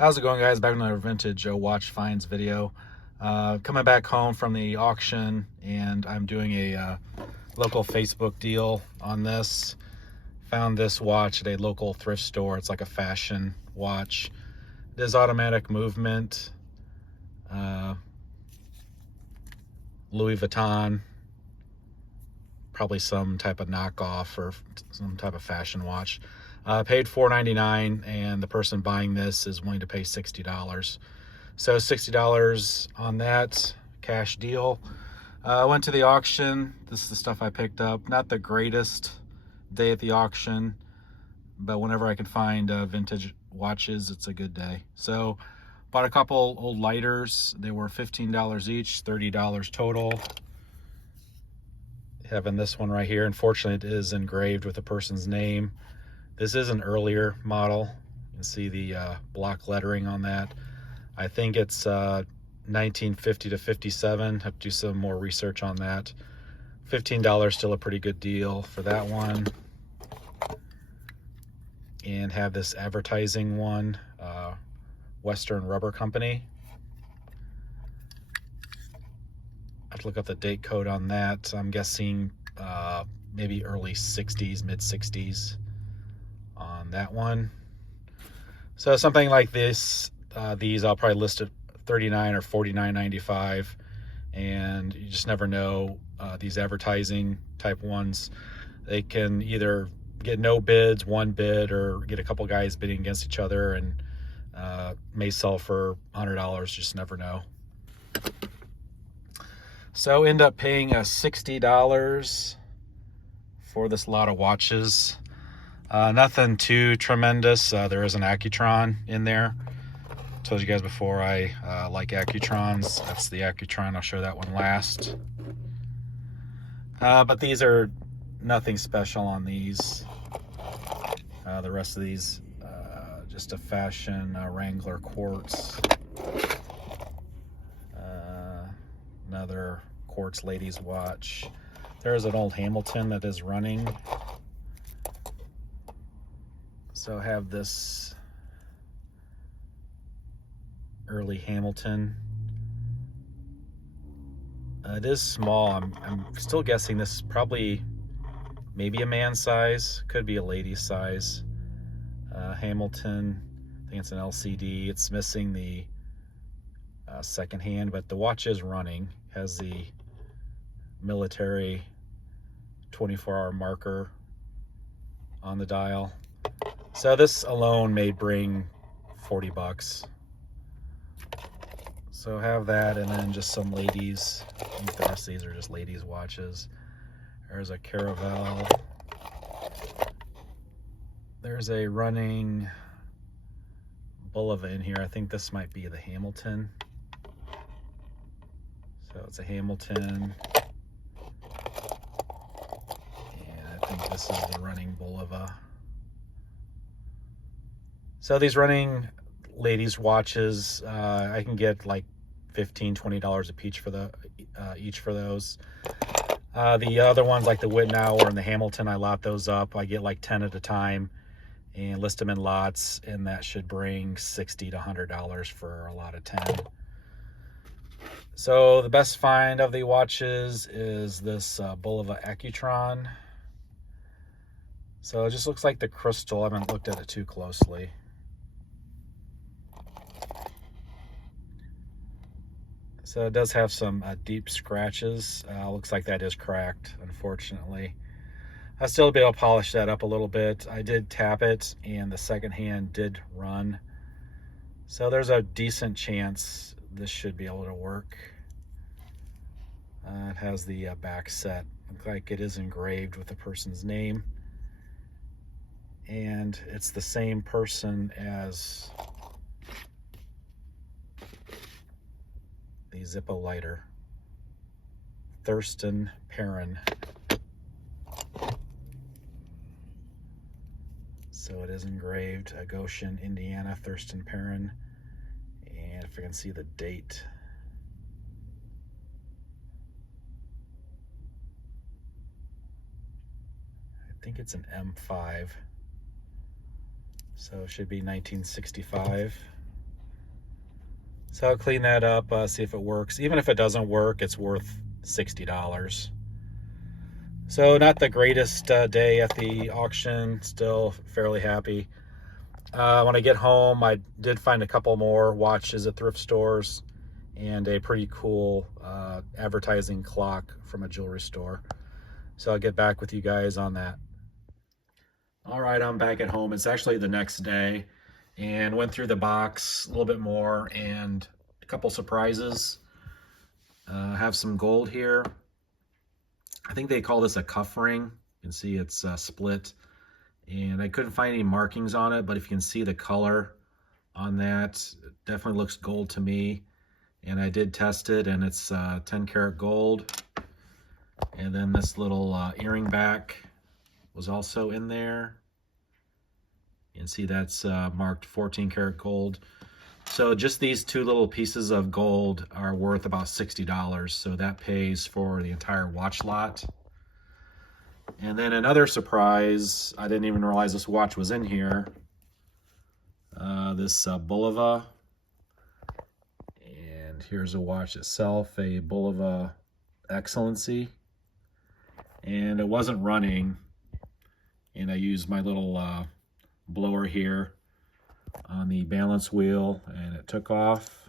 How's it going, guys? Back with another vintage watch finds video. Coming back home from the auction, and I'm doing a local Facebook deal on this. Found this watch at a local thrift store. It's like a fashion watch. It is automatic movement, Louis Vuitton, probably some type of knockoff or some type of fashion watch. Paid $4.99, and the person buying this is willing to pay $60. So $60 on that cash deal. Went to the auction. This is the stuff I picked up. Not the greatest day at the auction, but whenever I can find vintage watches, it's a good day. So bought a couple old lighters. They were $15 each, $30 total. Having this one right here. Unfortunately, it is engraved with a person's name. This is an earlier model. You can see the block lettering on that. I think it's 1950 to 57. Have to do some more research on that. $15 still a pretty good deal for that one. And have this advertising one, Western Rubber Company. I have to look up the date code on that. I'm guessing maybe early 60s, mid 60s on that one. So something like this, these I'll probably list at $39 or $49.95, and you just never know. These advertising type ones, they can either get no bids, one bid, or get a couple guys bidding against each other, and may sell for $100. Just never know. So end up paying $60 for this lot of watches. Nothing too tremendous. There is an Accutron in there. Told you guys before I like Accutrons. That's the Accutron. I'll show that one last. But these are nothing special on these. The rest of these, just a fashion Wrangler quartz. Another quartz ladies watch. There's an old Hamilton that is running. So I have this early Hamilton. It is small. I'm still guessing this is probably maybe a man size, could be a lady size. Hamilton, I think it's an LCD. It's missing the second hand, but the watch is running. Has the military 24-hour marker on the dial. So this alone may bring $40. So have that, and then just some ladies. I think the rest of these are just ladies' watches. There's a Caravel. There's a running Bulova in here. I think this might be the Hamilton. So it's a Hamilton. And I think this is the running Bulova. So these running ladies watches, I can get like $15-$20 a piece for each for those. The other ones like the Wittenauer and the Hamilton, I lot those up. I get like 10 at a time and list them in lots, and that should bring $60 to $100 for a lot of 10. So the best find of the watches is this Bulova Accutron. So it just looks like the crystal. I haven't looked at it too closely. So it does have some deep scratches. Looks like that is cracked, unfortunately. I'll still be able to polish that up a little bit. I did tap it, and the second hand did run. So there's a decent chance this should be able to work. It has the back set. Looks like it is engraved with the person's name. And it's the same person as the Zippo lighter, Thurston Perrin. So it is engraved, Goshen, Indiana, Thurston Perrin. And if I can see the date. I think it's an M5. So it should be 1965. So I'll clean that up, see if it works. Even if it doesn't work, it's worth $60. So not the greatest day at the auction, still fairly happy. When I get home, I did find a couple more watches at thrift stores and a pretty cool advertising clock from a jewelry store. So I'll get back with you guys on that. All right, I'm back at home. It's actually the next day, and went through the box a little bit more, and a couple surprises. Have some gold here. I think they call this a cuff ring. You can see it's split, and I couldn't find any markings on it, but if you can see the color on that, it definitely looks gold to me. And I did test it, and it's 10 karat gold. And then this little earring back was also in there. You can see that's marked 14 karat gold. So just these two little pieces of gold are worth about $60. So that pays for the entire watch lot. And then another surprise, I didn't even realize this watch was in here. This Bulova. And here's a watch itself, a Bulova Excellency. And it wasn't running. And I used my little blower here on the balance wheel, and it took off.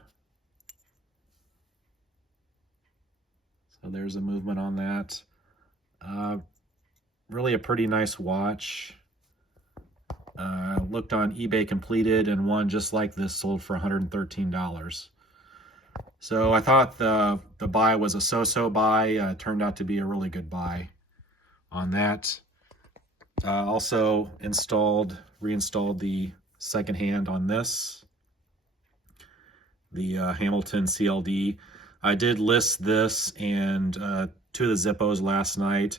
So there's a movement on that. Really a pretty nice watch. Looked on eBay completed, and one just like this sold for $113. So I thought the buy was a so-so buy. Turned out to be a really good buy on that. Also reinstalled the second hand on this, the Hamilton CLD. I did list this and two of the Zippos last night.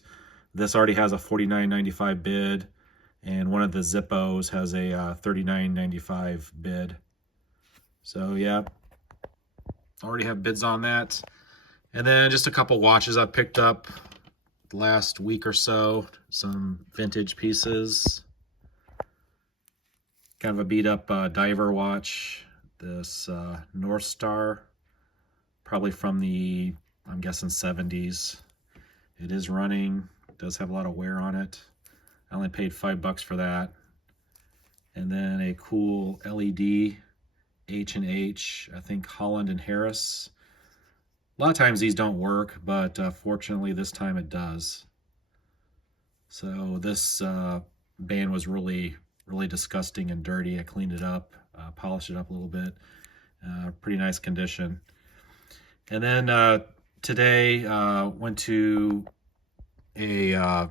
This already has a $49.95 bid, and one of the Zippos has a $39.95 bid. So yeah, already have bids on that. And then just a couple watches I picked up the last week or so, some vintage pieces. Kind of a beat up diver watch, this North Star, probably from the, I'm guessing 70s. It is running, does have a lot of wear on it. I only paid $5 for that. And then a cool LED H&H, I think Holland and Harris. A lot of times these don't work, but fortunately this time it does. So this band was really disgusting and dirty. I cleaned it up, polished it up a little bit. Pretty nice condition. And then today went to a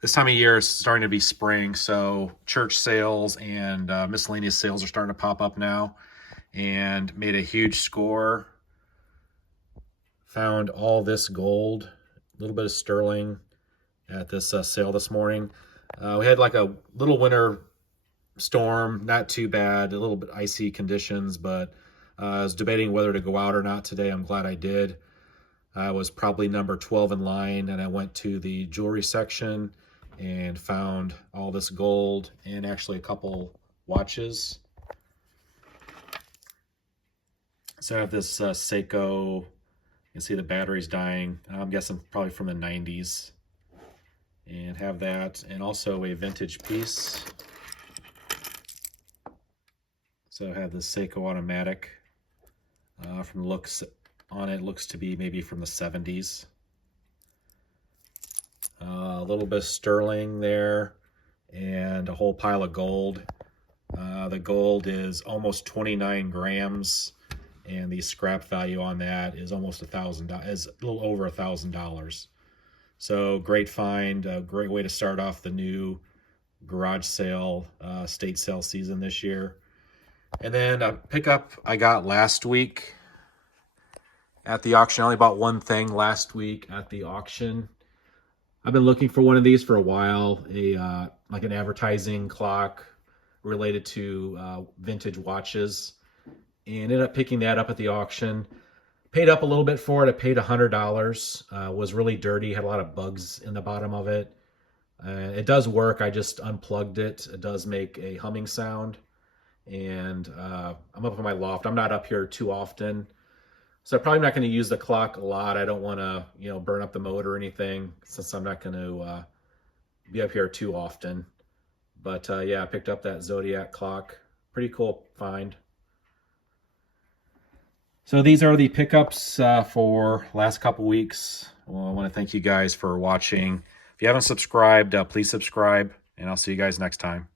this time of year is starting to be spring, so church sales and miscellaneous sales are starting to pop up now, and made a huge score. Found all this gold, a little bit of sterling at this sale this morning. We had like a little winter storm, not too bad, a little bit icy conditions, but I was debating whether to go out or not today. I'm glad I did. I was probably number 12 in line, and I went to the jewelry section and found all this gold and actually a couple watches. So I have this Seiko. You can see the battery's dying. I'm guessing probably from the 90s. And have that, and also a vintage piece. So I have this Seiko automatic. From the looks on it, looks to be maybe from the 70s. A little bit of sterling there, and a whole pile of gold. The gold is almost 29 grams, and the scrap value on that is almost $1,000, is a little over $1,000. So great find, a great way to start off the new garage sale, state sale season this year. And then a pickup I got last week at the auction. I only bought one thing last week at the auction. I've been looking for one of these for a while, like an advertising clock related to vintage watches, and ended up picking that up at the auction. Paid up a little bit for it. I paid $100. Was really dirty, had a lot of bugs in the bottom of it. It does work. I just unplugged it. It does make a humming sound. and I'm up in my loft. I'm not up here too often, so I'm probably not going to use the clock a lot. I don't want to, burn up the motor or anything, since I'm not going to be up here too often. But yeah, I picked up that Zodiac clock. Pretty cool find. So these are the pickups for last couple weeks. Well, I want to thank you guys for watching. If you haven't subscribed, please subscribe, and I'll see you guys next time.